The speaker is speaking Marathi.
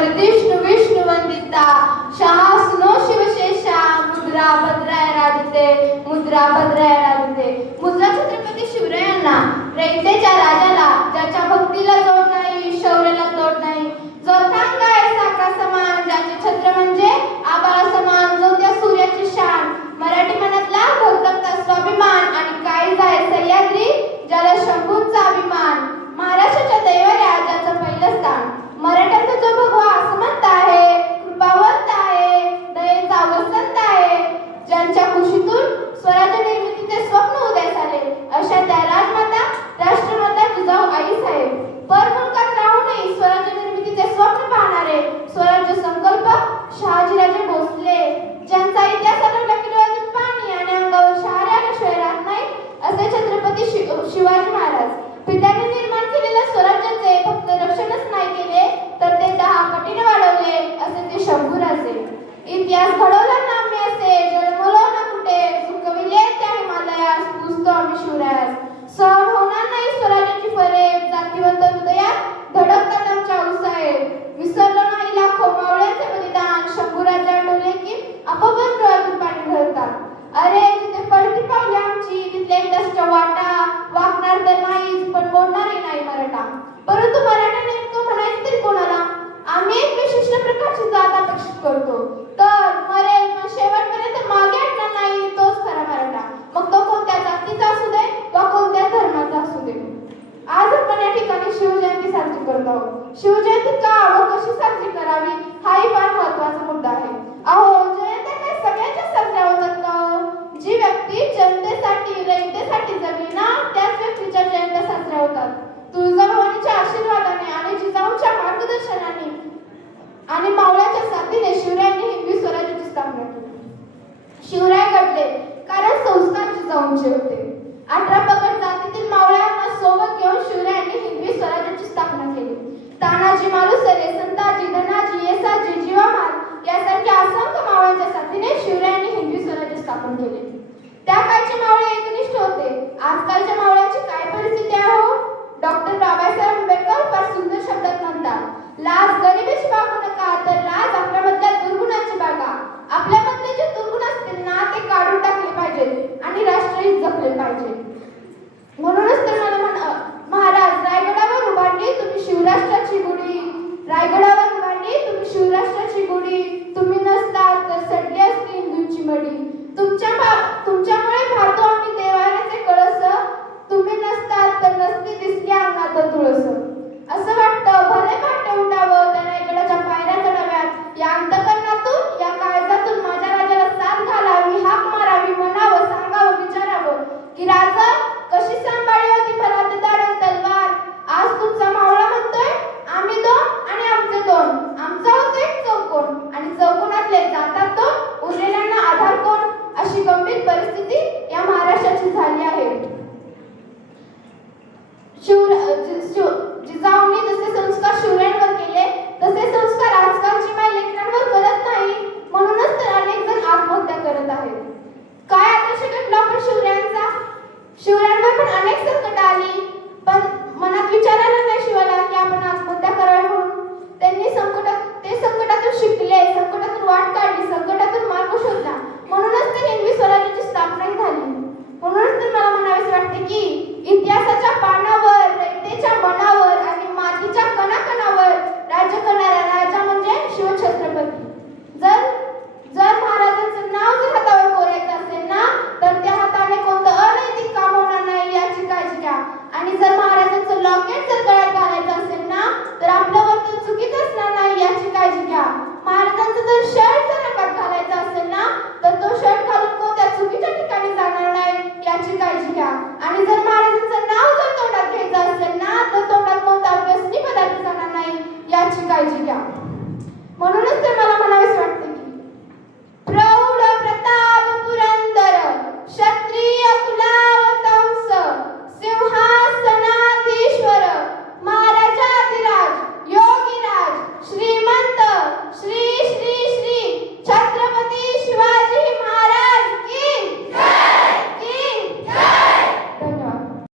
परिधिष्णु विष्णु वंदिता शासनो शिवशेषा मुद्रा भद्राय राजते मुद्रा भद्राय राजते। मुद्रा छत्रपती शिवरायांना रयतेच्या राजाला ज्याच्या भक्तीला जोड नाही शौर्याला तोड नाही, जो अथांग आहे साका समान ज्याचे छत्र म्हणजे आभाळा समान, जो त्या सूर्याची शान मराठी मनातला धगधगता स्वाभिमान आणि काळीज आहे सह्याद्री ज्याला शंभूंचा अभिमान। महाराष्ट्राच्या दैवऱ्या ज्याचं पहिलं स्थान मराठ्यांचा जो भगवा आसमंत आहे, कृपावंत आहे, दयेचा वसंत आहे, ज्यांच्या कुशीतून स्वराज्य निर्मितीचे स्वप्न उदयास आले अशा त्या राजमाता राष्ट्रमाता जिजाऊ आई साहेब। परमुलकात राहूनही स्वराज्य निर्मितीचे स्वप्न पाहणारे स्वराज्य संकल्प शहाजीराजे भोसले, ज्यांचा इतिहास आठवला की डोळ्यातून पाणी आणि अंगावर शहारे आल्याशिवाय राहत नाही असे छत्रपती शिवाजी महाराज। पित्याने निर्माण केलेल्या स्वराज्याचे फक्त रक्षणच नाही केले तर ते 10 पटीने वाढवले असे ते शंभूराजे। इतिहास घडवला ना आम्ही असे जन्मलो ना कुठे, चुकविले त्या हिमालयास पुजतो आम्ही शिवरायास। सहन होणार नाही स्वराज्याची फरेब, जातीवंत हृदयात धडकतात आमच्या उत्साहेत। विसरलो नाही लाखो मावळ्यांचे बलिदान, शंभूराजे आठवले की आपोआपच डोळ्यातून पाणी गळतात। अरे जिथे पडती पावले आमची तिथल्या इतिहासाच्या वाटा वाकणार तर नाहीच पण मोडणारही नाही मराठा। परंतु मराठा नेमकं म्हणायचं तरी कोणाला? आम्ही एक विशिष्ट प्रकारची जात अपेक्षित करतो, तर मरेल पण शेवटपर्यंत मागे हटणार नाही तोच खरा मराठा, मग तो कोणत्या जातीचा असू दे वा कोणत्या धर्माचा असू दे। आज आपण या ठिकाणी शिवजयंती साजरी करत आहोत। शिवजयंती का व कशी साजरी करावी हाही फार महत्त्वाचा मुद्दा आहे। अहो जयंत्या काय सगळ्यांच्या साजऱ्या होतात का? जी व्यक्ती जनतेसाठी रयतेसाठी जगली ना त्याच व्यक्तीच्या जयंत्या साजऱ्या होतात। तुळजाभवानीच्या आशीर्वादाने आणि जिजाऊच्या मार्गदर्शनाने आणि मावळ्याच्या साथीने शिवरायांनी हिंदवी स्वराज्याची स्थापना केली। शिवराय घडले कारण संस्कार जिजाऊंचे होते। 18 पगड जातीतील मावळ्यांना सोबत घेऊन शिवरायांनी हिंदवी स्वराज्याची स्थापना केली। तानाजी मालुसरे, संताजी, धनाजी, येसाजी, जीवामाल यासारख्या असंख्य मावळ्यांच्या साथीने शिवरायांनी हिंदवी स्वराज्य स्थापन केले। त्या काळचे मावळे एकनिष्ठ होते, आजकालच्या मावळे